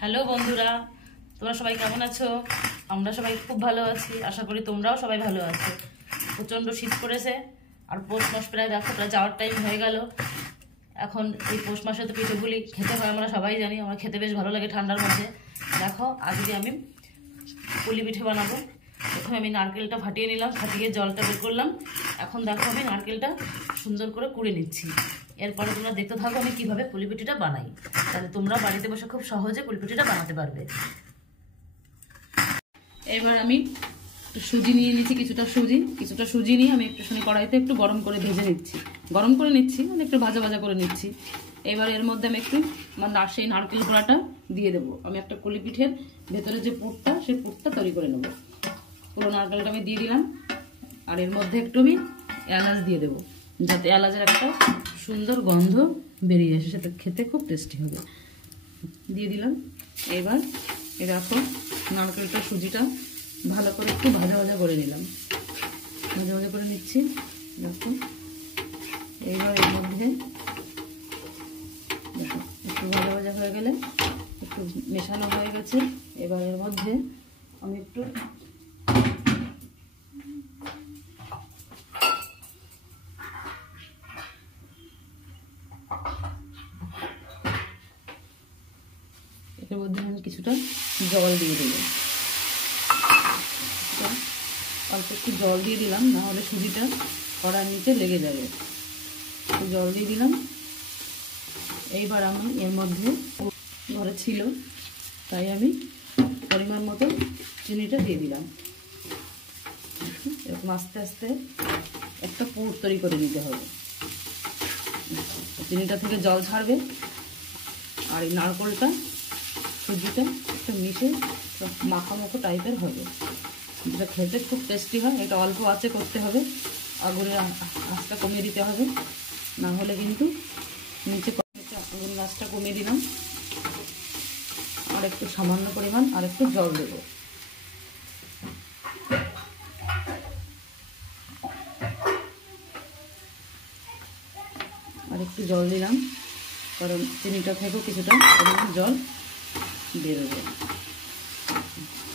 Hello বন্ধুরা, তোমরা সবাই কেমন আছো? আমরা সবাই খুব ভালো আছি, আশা করি তোমরাও সবাই ভালো আছো। প্রচণ্ড শীত পড়েছে, আর পৌষ মাস প্রায় দেখো প্রায় যাওয়ার টাইম হয়ে গেল। এখন এই পৌষ মাসে তো পিঠেগুলি খেতে হয়, আমরা সবাই জানি, আমার খেতে বেশ ভালো লাগে ঠান্ডার মধ্যে। দেখো আজকে আমি পুলি পিঠে বানাবো। প্রথমে আমি নারকেলটা ফাটিয়ে নিলাম, ফাটিয়ে জলটা বের করলাম। এখন দেখো আমি নারকেলটা সুন্দর করে কুড়ে নিচ্ছি। এরপরে তোমরা দেখতে থাকো আমি কিভাবে পুলি পিঠেটা বানাই, তাহলে তোমরা বাড়িতে বসে খুব সহজে পুলি পিঠেটা বানাতে পারবে। এবার আমি একটু সুজি নিয়ে নিচ্ছি, কিছুটা সুজি নিয়ে আমি একটুখানি কড়াইতে একটু গরম করে ভেজে নিচ্ছি, মানে একটু ভাজা ভাজা করে নিচ্ছি। এবার এর মধ্যে আমি একটু সেই নারকেল কোড়াটা দিয়ে দেবো। আমি একটা পুলি পিঠের ভেতরে যে পুরটা, সেই পুরটা তৈরি করে নেবো। পুরো নারকেলটা আমি দিয়ে দিলাম, আর এর মধ্যে একটু আমি এলাচ দিয়ে দেবো, যাতে এলাচের একটা সুন্দর গন্ধ বেরিয়ে আসে, সেটা খেতে খুব টেস্টি হবে। দিয়ে দিলাম। এবার দেখো নারকেলটা সুজিটা ভালো করে একটু ভাজা ভাজা করে নিলাম, ভাজা ভাজা করে নিচ্ছি। দেখো এইবার এর মধ্যে দেখো একটু ভাজা ভাজা হয়ে গেলে, একটু মেশানো হয়ে গেছে। এবার এর মধ্যে আমি একটু এর মধ্যে আমি কিছুটা জল দিয়ে দিলাম, অল্প একটু জল দিয়ে দিলাম, না হলে সুজিটা কড়ার নিচে লেগে যাবে। জল দিয়ে দিলাম। এইবার আমি এর মধ্যে ঘরে ছিল তাই আমি পরিমাণ মতো চিনিটা দিয়ে দিলাম। এরকম আস্তে আস্তে একটা পুর তৈরি করে নিতে হবে। চিনিটা থেকে জল ছাড়বে, আর এই নারকেলটা সুজিটা একটু মিশে মাখামাখো টাইপের হবে, যেটা খেতে খুব টেস্টি হয়। এটা অল্প আঁচে করতে হবে, আগুনের আঁচটা কমিয়ে দিতে হবে, না হলে কিন্তু নিচে আগুনের আঁচটা কমিয়ে দিলাম। আর একটু সামান্য পরিমাণ আর একটু জল দেব। আর একটু জল দিলাম, কারণ চিনিটা থেকেও কিছুটা জল বেরোবে।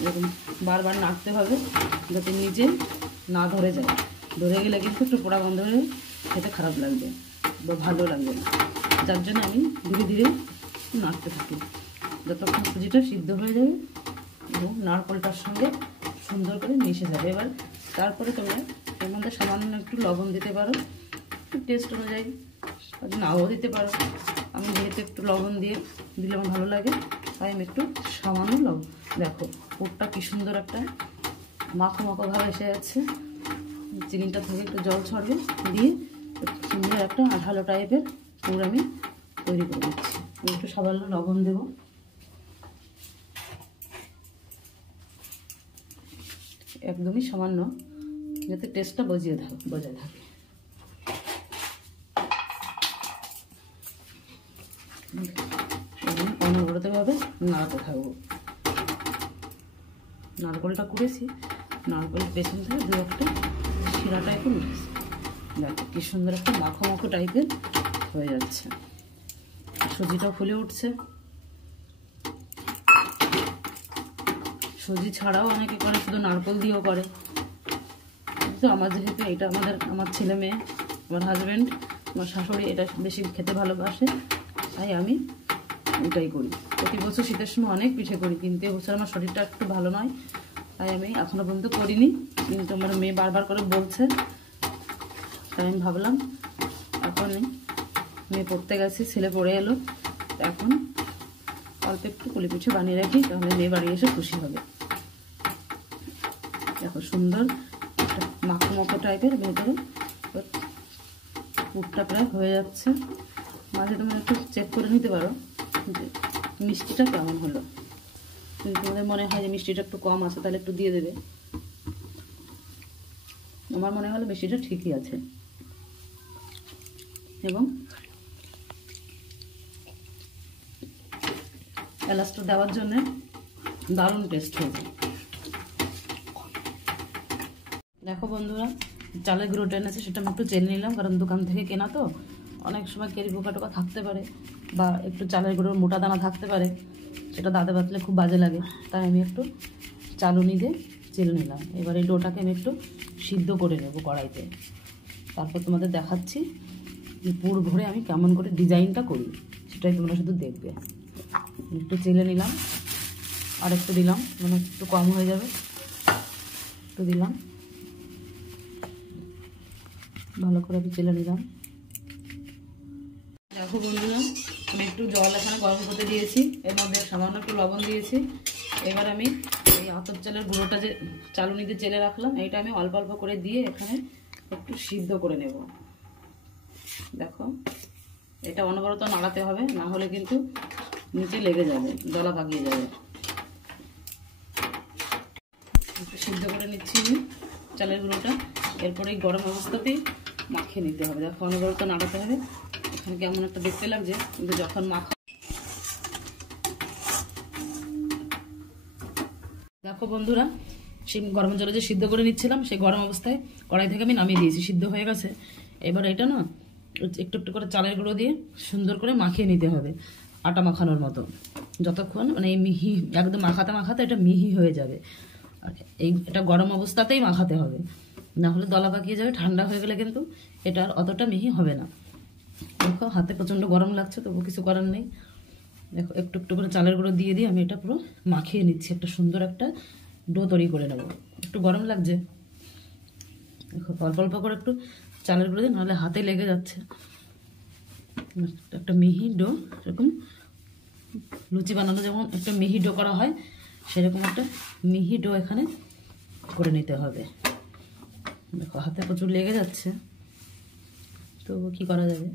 এরকম বারবার নাড়তে হবে, যাতে নিচে না ধরে যায়। ধরে গেলে কিন্তু একটু পোড়া গন্ধ হয়ে খেতে খারাপ লাগবে বা ভালো লাগবে না। যার জন্য আমি ধীরে ধীরে নাড়তে থাকি, যতক্ষণ সুজিটা সিদ্ধ হয়ে যাবে এবং নারকেলটার সঙ্গে সুন্দর করে মিশে যাবে। এবার তারপরে তোমরা এর মধ্যে সামান্য একটু লবণ দিতে পারো, একটু টেস্ট অনুযায়ী, নাও দিতে পারো। আমি যেহেতু একটু লবণ দিয়ে দিলে আমার ভালো লাগে, তাই আমি একটু সামান্য লবণ। দেখো পুরটা কি সুন্দর একটা মাখো মাখো ভাবে এসে যাচ্ছে। চিনিটা থেকে একটু জল ছড়বে, দিয়ে সুন্দর একটা আঠালো টাইপের পুর আমি তৈরি করে দিচ্ছি। একটু সামান্য লবণ দেব, একদমই সামান্য, যাতে টেস্টটা বজায় থাকে। অনবরতভাবে নাড়াতে থাকবো। নারকেলটা কুড়েছি, নারকেলের পেছন থেকে দু একটা শিরা টাইপের উঠেছে। দেখো কি সুন্দর একটা মাখো মাখো টাইপের হয়ে যাচ্ছে। সুজিটাও ফুলে উঠছে। সুজি ছাড়াও অনেকে করে, শুধু নারকেল দিয়েও করে। তো আমার যেহেতু এটা আমার ছেলে মেয়ে, আমার হাজব্যান্ড, আমার শাশুড়ি এটা বেশি খেতে ভালোবাসে, তাই আমি এটাই করি। প্রতি বছর শীতের সময় অনেক পিঠে করি, কিন্তু এবছর আমার শরীরটা একটু ভালো নয়, তাই আমি এখনও পর্যন্ত করিনি। কিন্তু আমার মেয়ে বারবার করে বলছে, তাই আমি ভাবলাম এখন মেয়ে পড়তে গেছে, ছেলে পড়ে এলো, এখন অল্প একটু পুলি পিঠে বানিয়ে রাখি, তাহলে মেয়ে বাড়ি এসে খুশি হবে। দেখো সুন্দর একটা মাখো মাখো টাইপের ভেতরে পুরটা প্রায় হয়ে যাচ্ছে। মাঝে তোমরা একটু চেক করে নিতে পারো যে মিষ্টিটা কেমন হলো। যদি তোমাদের মনে হয় যে মিষ্টিটা একটু কম আছে, তাহলে একটু দিয়ে দেবে। আমার মনে হলো মিষ্টিটা ঠিকই আছে, এবং এলাচটা দেওয়ার জন্য দারুণ টেস্ট হয়েছে। দেখো বন্ধুরা, চালের গুঁড়োটা এনেছে, সেটা আমি একটু চেলে নিলাম, কারণ দোকান থেকে কেনা তো অনেক সময় কেরি পোকা টোকা থাকতে পারে, বা একটু চালের গুঁড়োর মোটা দানা থাকতে পারে, সেটা দাঁতে বাতলে খুব বাজে লাগে, তাই আমি একটু চালুনি দিয়ে চেলে নিলাম। এবার এই ডোটাকে আমি একটু সিদ্ধ করে নেব কড়াইতে, তারপর তোমাদের দেখাচ্ছি যে পুর ভরে আমি কেমন করে ডিজাইনটা করি, সেটাই তোমরা শুধু দেখবে। একটু চেলে নিলাম, আর একটু দিলাম, মানে একটু কম হয়ে যাবে, একটু দিলাম, ভালো করে আমি চেলে নিলাম। দেখো বন্ধুরা, আমি একটু জল এখানে গরম করতে দিয়েছি, এর মধ্যে সামান্য একটু লবণ দিয়েছি। এবার আমি এই আতপ চালের গুঁড়োটা যে চালুনিতে চেলে রাখলাম, এইটা আমি অল্প অল্প করে দিয়ে এখানে একটু সিদ্ধ করে নেব। দেখো, এটা অনবরত নাড়াতে হবে, না হলে কিন্তু নিচে লেগে যাবে, দলা পাকিয়ে যাবে। একটু সিদ্ধ করে নিচ্ছি আমি চালের গুঁড়োটা। এরপরে এই গরম অবস্থাতেই মাখিয়ে নিতে হবে। দেখো, অনবরত নাড়াতে হবে। এখানে কেমন একটা দেখতে লাগছে, কিন্তু যখন মাখা, দেখো বন্ধুরা, সেই গরম জলে যে সিদ্ধ করে নিচ্ছিলাম, সেই গরম অবস্থায় কড়াই থেকে আমি নামিয়ে দিয়েছি, সিদ্ধ হয়ে গেছে। এবার এটা না একটু একটু করে চালের গুঁড়ো দিয়ে সুন্দর করে মাখিয়ে নিতে হবে, আটা মাখানোর মতো, যতক্ষণ মানে এই মিহি একদম মাখাতে মাখাতে এটা মিহি হয়ে যাবে। আর এটা গরম অবস্থাতেই মাখাতে হবে, না হলে দলা পাকিয়ে যাবে। ঠান্ডা হয়ে গেলে কিন্তু এটা আর অতটা মিহি হবে না। দেখো, হাতে প্রচণ্ড গরম লাগছে, তবু কিছু করার নেই। দেখো, একটু একটু করে চালের গুঁড়ো দিয়ে আমি এটা পুরো মাখিয়ে নিচ্ছি, একটা সুন্দর একটা ডো তৈরি করে নেব। একটু গরম লাগছে, দেখো অল্প অল্প করে একটু চালের গুঁড়ো দিই, নাহলে হাতে লেগে যাচ্ছে। একটা মিহি ডো, এরকম লুচি বানানো যেমন একটা মিহি ডো করা হয়, সেরকম একটা মিহি ডো এখানে করে নিতে হবে। দেখো, হাতে প্রচুর লেগে যাচ্ছে, তবু কি করা যাবে।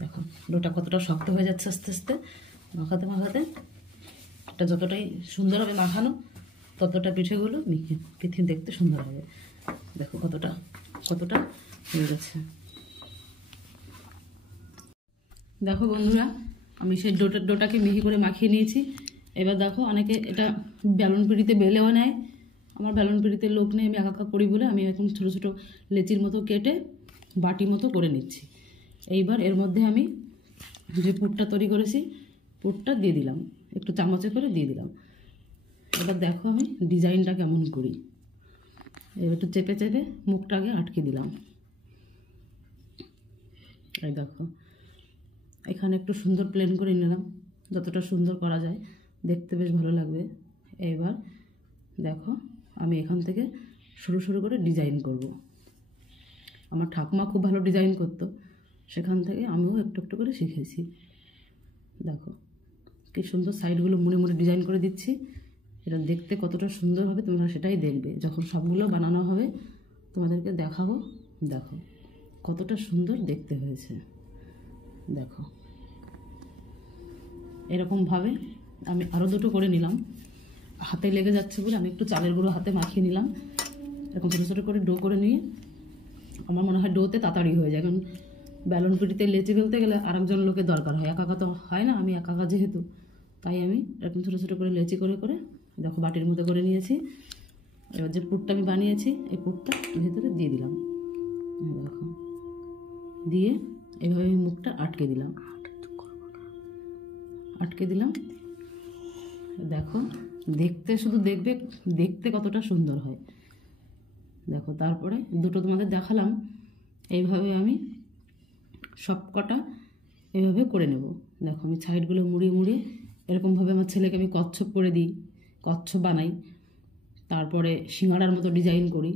দেখো, ডোটা কতটা শক্ত হয়ে যাচ্ছে আস্তে আস্তে মাখাতে মাখাতে। এটা যতটাই সুন্দর হবে মাখানো, ততটা পিঠেগুলো পিঠে দেখতে সুন্দর হবে। দেখো কতটা কতটা হয়ে গেছে। দেখো বন্ধুরা, আমি সেই ডোটাকে মিহি করে মাখিয়ে নিয়েছি। এবার দেখো, অনেকে এটা বেলুন পিঁড়িতে বেলেও নেয়, আমার বেলুন পিঁড়িতে লোক নেই, আমি একা একা করি বলে আমি এখন ছোটো ছোটো লেচির মতো কেটে বাটি মতো করে নিচ্ছি। এইবার এর মধ্যে আমি যে পুরটা তৈরি করেছি, পুরটা দিয়ে দিলাম, একটু চামচে করে দিয়ে দিলাম। এবার দেখো আমি ডিজাইনটা কেমন করি। এবার একটু চেপে চেপে মুখটাকে আটকে দিলাম। এই দেখো, এখানে একটু সুন্দর প্লেন করে নিলাম, যতটা সুন্দর করা যায়, দেখতে বেশ ভালো লাগবে। এবার দেখো, আমি এখান থেকে সরু সরু করে ডিজাইন করব। আমার ঠাকুমা খুব ভালো ডিজাইন করতো, সেখান থেকে আমিও একটু একটু করে শিখেছি। দেখো কি সুন্দর সাইডগুলো মুড়ে মুড়ে ডিজাইন করে দিচ্ছি। এটা দেখতে কতটা সুন্দর হবে তোমরা সেটাই দেখবে, যখন সবগুলো বানানো হবে তোমাদেরকে দেখাবো। দেখো কতটা সুন্দর দেখতে হয়েছে। দেখো, এরকমভাবে আমি আরও দুটো করে নিলাম। হাতে লেগে যাচ্ছে বলে আমি একটু চালের গুঁড়ো হাতে মাখিয়ে নিলাম। এরকম ছোটো ছোটো করে ডো করে নিয়ে, আমার মনে হয় ডোতে তাড়াতাড়ি হয়ে যায়, কারণ বেলুন পিঁড়িতে লেচি বেলতে গেলে আরেকজন লোকের দরকার হয়, একা একা তো হয় না, আমি একা একা যেহেতু, তাই আমি এরকম ছোটো ছোটো করে লেচি করে করে দেখো বাটির মধ্যে করে নিয়েছি। এবার যে পুরটা আমি বানিয়েছি, এই পুরটা ভেতরে দিয়ে দিলাম। দেখো, দিয়ে এভাবে আমি মুখটা আটকে দিলাম। দেখো, দেখতে শুধু দেখবে, দেখতে কতটা সুন্দর হয়। দেখো, তারপরে দুটো তোমাদের দেখালাম, এইভাবে আমি সব কটা এভাবে করে নেব। দেখো, আমি সাইডগুলো মুড়িয়ে মুড়িয়ে এরকমভাবে আমার ছেলেকে আমি কচ্ছপ করে দিই, কচ্ছপ বানাই, তারপরে সিঙ্গাড়ার মতো ডিজাইন করি,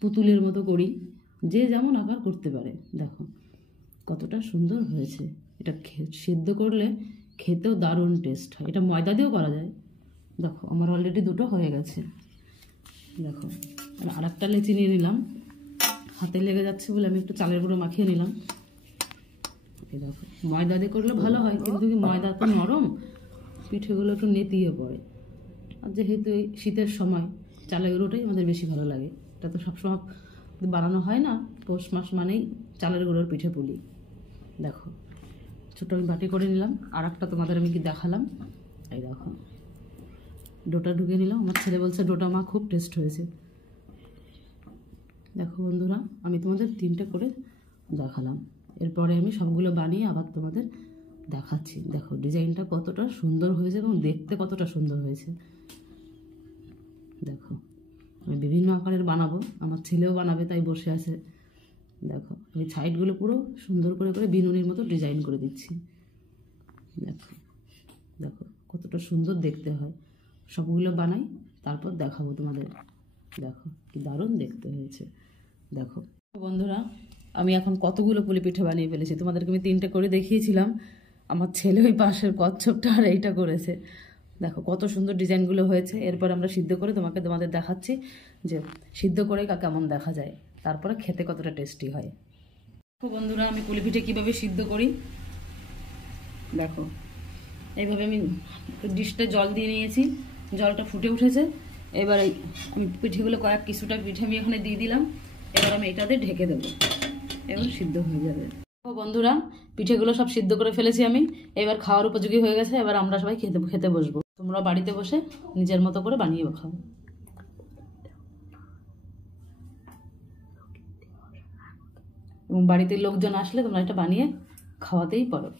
পুতুলের মতো করি, যে যেমন আকার করতে পারে। দেখো কতটা সুন্দর হয়েছে। এটা সিদ্ধ করলে খেতেও দারুণ টেস্ট হয়, এটা ময়দা দিয়েও করা যায়। দেখো, আমার অলরেডি দুটো হয়ে গেছে। দেখো, আর একটা লেচি নিয়ে নিলাম, হাতে লেগে যাচ্ছে বলে আমি একটু চালের গুঁড়ো মাখিয়ে নিলাম। দেখো, ময়দা দিয়ে করলে ভালো হয়, কিন্তু ময়দা তো নরম, পিঠেগুলো একটু নেতিয়ে পড়ে। আর যেহেতু এই শীতের সময় চালের গুঁড়োটাই আমাদের বেশি ভালো লাগে, এটা তো সবসময় বানানো হয় না, পৌষ মাস মানেই চালের গুঁড়োর পিঠে পুলি। দেখো, ছোটো আমি বাটি করে নিলাম, আর একটা তোমাদের আমি কি দেখালাম। এই দেখো, ডোটা ঢুকে নিলাম। আমার ছেলে বলছে ডোটা মা খুব টেস্ট হয়েছে। দেখো বন্ধুরা, আমি তোমাদের তিনটে করে দেখালাম। এরপরে আমি সবগুলো বানিয়ে আবার তোমাদের দেখাচ্ছি। দেখো ডিজাইনটা কতটা সুন্দর হয়েছে এবং দেখতে কতটা সুন্দর হয়েছে। দেখো আমি বিভিন্ন আকারের বানাবো, আমার ছেলেও বানাবে, তাই বসে আছে। দেখো আমি সাইডগুলো পুরো সুন্দর করে করে বিনুনির মতো ডিজাইন করে দিচ্ছি। দেখো দেখো কতটা সুন্দর দেখতে হয়। সবগুলো বানাই, তারপর দেখাবো তোমাদের। দেখো কি দারুণ দেখতে হয়েছে। দেখো বন্ধুরা, আমি এখন কতগুলো পুলি পিঠে বানিয়ে ফেলেছি। তোমাদেরকে আমি 3টে করে দেখিয়েছিলাম, আমার ছেলে ওই পাশের কচ্ছপটা আর এইটা করেছে। দেখো কত সুন্দর ডিজাইনগুলো হয়েছে। এরপর আমরা সিদ্ধ করে তোমাদের দেখাচ্ছি যে সিদ্ধ করে কেমন দেখা যায়, তারপরে খেতে কতটা টেস্টি হয়। দেখো বন্ধুরা, আমি পুলি পিঠে কীভাবে সিদ্ধ করি। দেখো এইভাবে আমি ডিশটা জল দিয়ে নিয়েছি, জলটা ফুটে উঠেছে। এবার আমি পিঠেগুলো কিছুটা পিঠে আমি এখানে দিয়ে দিলাম। এবার আমি এটাতে ঢেকে দেবো, এবার সিদ্ধ হয়ে যাবে। বন্ধুরা, পিঠেগুলো সব সিদ্ধ করে ফেলেছি আমি, এবার খাওয়ার উপযোগী হয়ে গেছে। এবার আমরা সবাই খেতে বসবো। তোমরা বাড়িতে বসে নিজের মতো করে বানিয়ে খাও। এবং বাড়িতে লোকজন আসলে তোমরা এটা বানিয়ে খাওয়াতেই পারো।